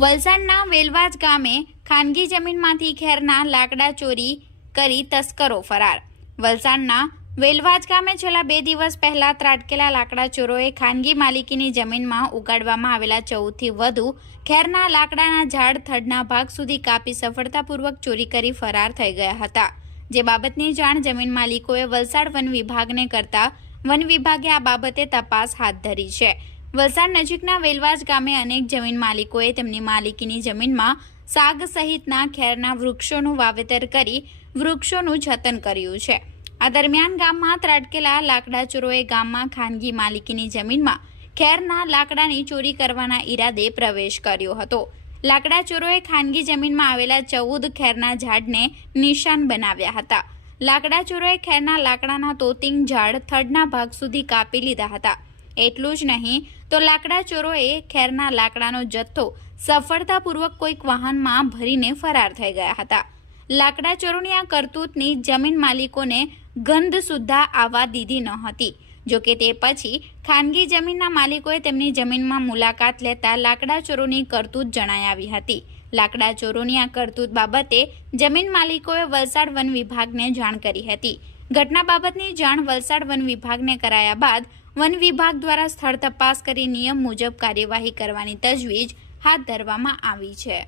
વલસાડના વેલવાજ ગામે ખાનગી જમીનમાંથી ખેરના લાકડા ચોરી કરી તસ્કરો ફરાર। વલસાડના વેલવાજ ગામે છેલ્લા 2 દિવસ પહેલા ત્રાટકેલા લાકડા ચોરોએ ખાનગી માલિકીની જમીનમાં ઉગાડવામાં આવેલા 14 થી વધુ ખેરના લાકડાના ઝાડ થડના ભાગ સુધી કાપી સફળતાપૂર્વક ચોરી કરી ફરાર થઈ ગયા હતા। જે બાબતની જાણ જમીન માલિકોએ વલસાડ વન વિભાગને કરતા વન વિભાગે આ બાબતે તપાસ હાથ ધરી છે। વલસાડ નજીકના વેલવાજ ગામે અનેક જમીન માલિકોએ તેમની માલિકીની જમીનમાં સાગ સહિતના ખેરના વૃક્ષોનું વાવેતર કરી વૃક્ષોનું જતન કર્યું છે। આ દરમિયાન ગામમાં ત્રાટકેલા લાકડા ચોરોએ ગામમાં ખાનગી માલિકીની જમીનમાં ખેરના લાકડાની ચોરી કરવાના ઈરાદે પ્રવેશ કર્યો હતો। લાકડા ચોરોએ ખાનગી જમીનમાં આવેલા 14 ખેરના ઝાડને નિશાન બનાવ્યા હતા। લાકડા ચોરોએ ખેરના લાકડાના તોતિંગ ઝાડ થડના ભાગ સુધી કાપી લીધા હતા। એટલું જ નહીં તો લાકડા ચોરોએ ખેરના લાકડાનો જથ્થો સફળતાપૂર્વક કોઈક વાહનમાં ભરીને ફરાર થઈ ગયા હતા। લાકડા ચોરોની આ કરતૂતની જમીન માલિકોને ગંધ સુદ્ધા આવવા દીધી ન હતી। જોકે તે પછી ખાનગી જમીનના માલિકોએ તેમની જમીનમાં મુલાકાત લેતા લાકડા ચોરોની કરતૂત જણાઈ આવી હતી। લાકડા ચોરોની આ કરતૂત બાબતે જમીન માલિકોએ વલસાડ વન વિભાગને જાણ કરી હતી। ઘટના બાબતની જાણ વલસાડ વન વિભાગને કરાયા બાદ વન વિભાગ દ્વારા સ્થળ તપાસ કરી નિયમ મુજબ કાર્યવાહી કરવાની તજવીજ હાથ ધરવામાં આવી છે।